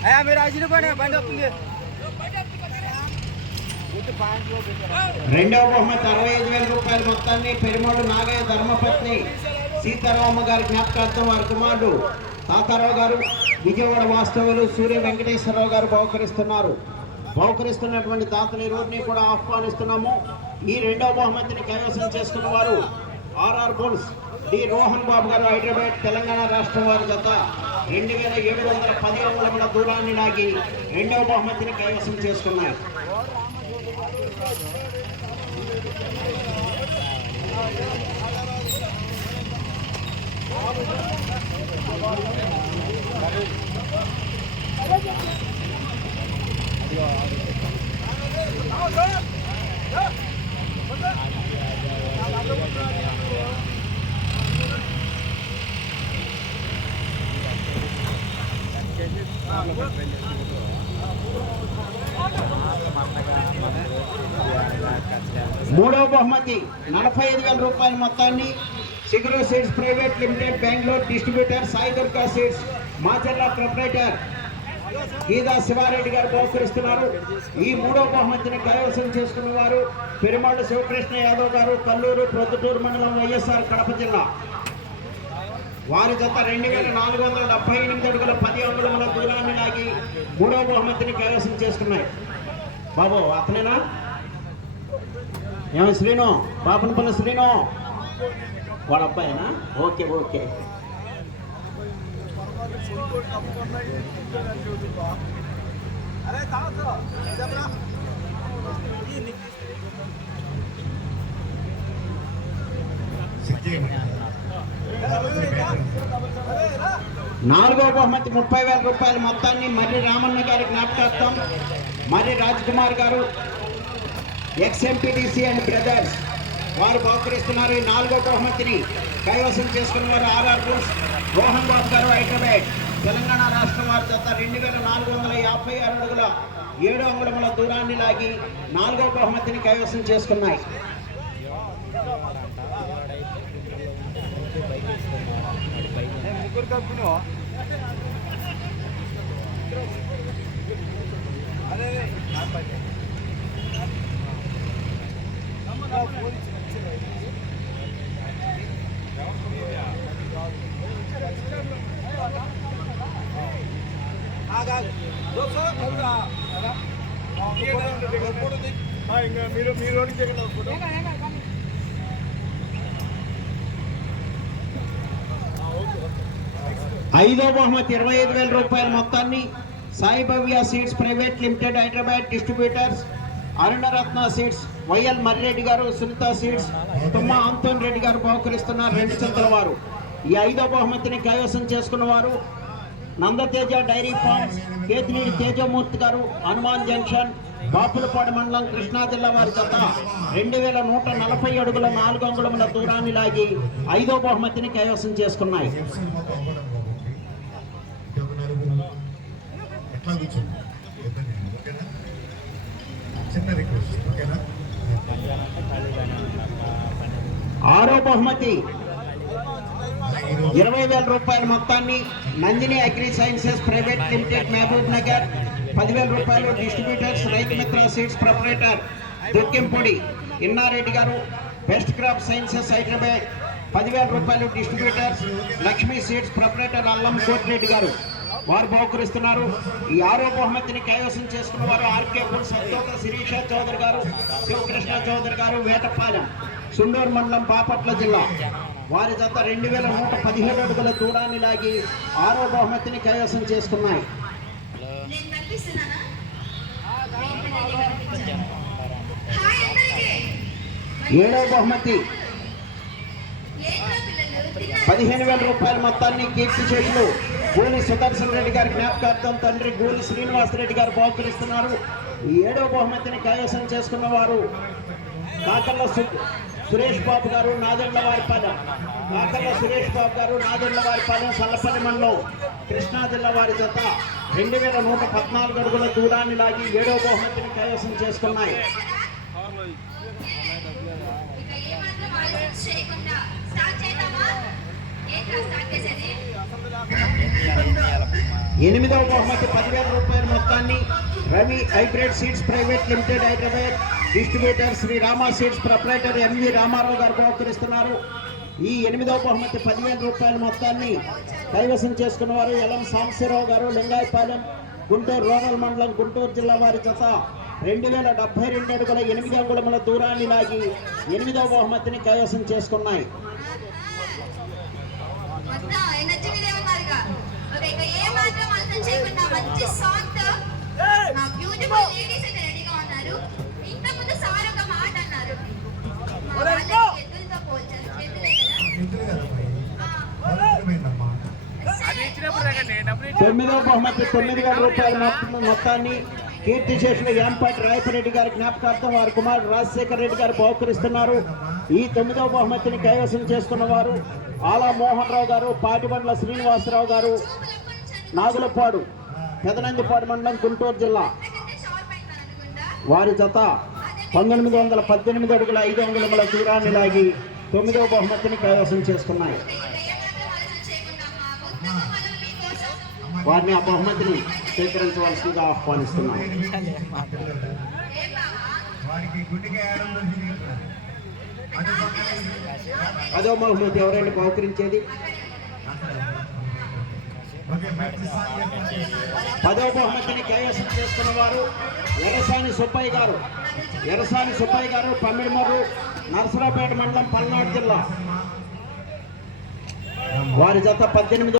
అయ్యా మీరు వచ్చిన బండి వస్తుంది. రెండవ బహుమతి అరవై ఐదు వేల రూపాయల మొత్తాన్ని పెరుమోడు నాగయ్య ధర్మపత్ని సీతారామ గారి జ్ఞాపకార్థం వారి కుమారుడు తాతారావు గారు విజయవాడ వాస్తవులు సూర్య వెంకటేశ్వరరావు గారు బహుకరిస్తున్నారు. బహుకరిస్తున్నటువంటి తాతలు ఈ రోజుని కూడా ఆహ్వానిస్తున్నాము. ఈ రెండో బహుమతిని కైవసం చేసుకున్న వారు ఆర్ఆర్ బోల్స్. డి రోహన్ బాబు గారు హైదరాబాద్ తెలంగాణ రాష్ట్రం వారి గత రెండు వేల ఏడు వందల పది అంగుళముల దూరాన్ని నాగి రెండవ బహుమతిని కైవసం చేసుకున్నారు. మూడవ బహుమతి నలభై ఐదు వేల రూపాయల మొత్తాన్ని సిగరో seeds private limited Bengaluru distributor Sai Durga seeds Macherla proprietor Geeda Sivareddy గారు బహుకరిస్తున్నారు. ఈ మూడో బహుమతిని కైవసం చేసుకున్న వారు పెరుమాళ్ళు శివకృష్ణ యాదవ్ గారు కల్లూరు ప్రొద్దుటూరు మండలం వైఎస్ఆర్ కడప జిల్లా. వారి జత రెండు వేల నాలుగు వందల డెబ్బై ఎనిమిది అడుగుల పది అంగుళముల దూరాన్ని లాగి మూడో బహుమతిని కైవసం చేసుకున్నాయి. బాబు అతనేనా? ఏమో శ్రీను? పాపనపల్లి శ్రీను? వాడు అబ్బాయినా? Okay okay. అరే కాదు నాలుగో బహుమతి ముప్పై వేల రూపాయల మొత్తాన్ని మర్రి రామన్న గారి జ్ఞాపకార్థం మర్రి రాజ్ కుమార్ గారు ఎక్స్ఎంపీడీసీ అండ్ బ్రదర్స్ వారు బహుకరిస్తున్నారు ఈ నాలుగో బహుమతిని. కైవసం చేసుకున్న వారు ఆర్ఆర్ బుల్స్ రోహన్ బాబు గారు హైదరాబాద్. తెలంగాణ రాష్ట్రం వారి జత రెండు వేల నాలుగు వందల యాభై ఆరు అడుగుల ఏడు అంగుళముల దూరాన్ని లాగి నాలుగో బహుమతిని కైవసం చేసుకున్నాయి. ముగ్గురు ఫోటో ఐదో బహుమతి ఇరవై ఐదు వేల రూపాయల మొత్తాన్ని Sai Bhavya seeds private limited Hyderabad distributors Arunaratna seeds YL Marreddy గారు సునీత సీడ్స్ తుమ్మ అంతోన్ రెడ్డి గారు బహుకరిస్తున్నారు రెండు చెంతల వారు ఈ ఐదో బహుమతిని కైవసం చేసుకున్న వారు నందతేజ డైరీ ఫార్మ్స్ కేతినేని తేజమూర్తి గారు హనుమాన్ జంక్షన్ బాపులపాడు మండలం కృష్ణా జిల్లా వారి జత రెండు వేల నూట నలభై అడుగుల నాలుగు అంగుళముల దూరాన్ని లాగి ఐదో బహుమతిని కైవసం చేసుకున్నాయి. చిన్న రిక్వెస్ట్ ఓకేనా ఆరో బహుమతి ఇరవై వేల రూపాయల మొత్తాన్ని Nandini agri sciences private limited Mahabubnagar. పదివేల రూపాయలు distributors Raithu Mitra seeds proprietor Durgampodi Innareddy గారు. Best crop sciences Hyderabad. పదివేల రూపాయలు డిస్ట్రిబ్యూటర్స్ లక్ష్మీ సీడ్స్ ప్రొపరేటర్ అల్లం కోటిరెడ్డి గారు. వారు బహుకరిస్తున్నారు. ఈ ఆరో బహుమతిని కైవసం చేసుకున్న వారు ఆర్కే పుల్ శిరీష చౌదరి గారు శివకృష్ణ చౌదరి గారు వేటపాలెం సుండూరు మండలం బాపట్ల జిల్లా. వారి జత రెండు వేల నూట పదిహేడు అడుగుల దూరాన్ని లాగి ఆరో బహుమతిని కైవసం చేసుకున్నాయి. ఏడో బహుమతి. పదిహేను వేల రూపాయల మొత్తాన్ని కీర్తి చేతులు గూలి సుదర్శన్ రెడ్డి గారి జ్ఞాపకార్థం తండ్రి గూలి శ్రీనివాసరెడ్డి గారు బహుకరిస్తున్నారు. ఈ ఏడో బహుమతిని కైవసం చేసుకున్న వారు కాకర్ల సురేష్ బాబు గారు నాదెండ్ల వారిపాలెం కాకర్ల సురేష్ బాబు గారు నాదెండ్ల వారిపాలెం సల్లపల్లి మండలం కృష్ణా జిల్లా వారి జత. రెండు వేల నూట పద్నాలుగు అడుగుల దూరాన్ని లాగి ఏడో బహుమతిని కైవసం చేసుకున్నాయి. ఎనిమిదవ బహుమతి పదివేల రూపాయల మొత్తాన్ని Ravi hybrid seeds private limited Hyderabad distributor Sri Rama seeds proprietor MV Ramarao గారు బహుకరిస్తున్నారు. ఈ ఎనిమిదవ బహుమతి పదివేల రూపాయల మొత్తాన్ని కైవసం చేసుకున్న వారు ఎలం సాంశీరావు గారు లింగాయపాలెం గుంటూరు రూరల్ మండలం గుంటూరు జిల్లా వారి జత రెండు వేల డెబ్బై రెండు అడుగుల ఎనిమిది అంగుళముల దూరాన్ని లాగి ఎనిమిదవ బహుమతిని కైవసం చేసుకున్నాయి. చేయకుండా మంచి సాంగ్ బ్యూటిఫుల్ లేడీస్ అయితే రెడీగా ఉన్నారు. తొమ్మిదో బహుమతి తొమ్మిది వేల రూపాయల మొత్తాన్ని కీర్తి చేసిన యాంపాటి రాయపరెడ్డి గారి జ్ఞాపకార్థం వారి కుమారుడు రాజశేఖర రెడ్డి గారు బహుకరిస్తున్నారు. ఈ తొమ్మిదవ బహుమతిని కైవసం చేసుకున్న వారు ఆలా మోహన్ రావు గారు పాటిబండ్ల శ్రీనివాసరావు గారు నాగులపాడు పెదనందిపాడు మండలం గుంటూరు జిల్లా. వారి జత పంతొమ్మిది వందల పద్దెనిమిది అడుగుల ఐదు అంగుళముల దూరాన్ని లాగి తొమ్మిదవ బహుమతిని కైవసం చేసుకున్నాయి. వారిని ఆ బహుమతిని స్వీకరించవలసిందిగా ఆహ్వానిస్తున్నాం. అదో బహుమతి ఎవరైనా బహుకరించేది? పదో బహుమతిని కైవసం చేసుకున్న వారు ఎరసాని సుబ్బయ్య గారు. ఎరసాని సుబ్బయ్య గారు పమ్మిడిమర్రు నరసరావుపేట మండలం పల్నాడు జిల్లా. వారి జత పద్దెనిమిది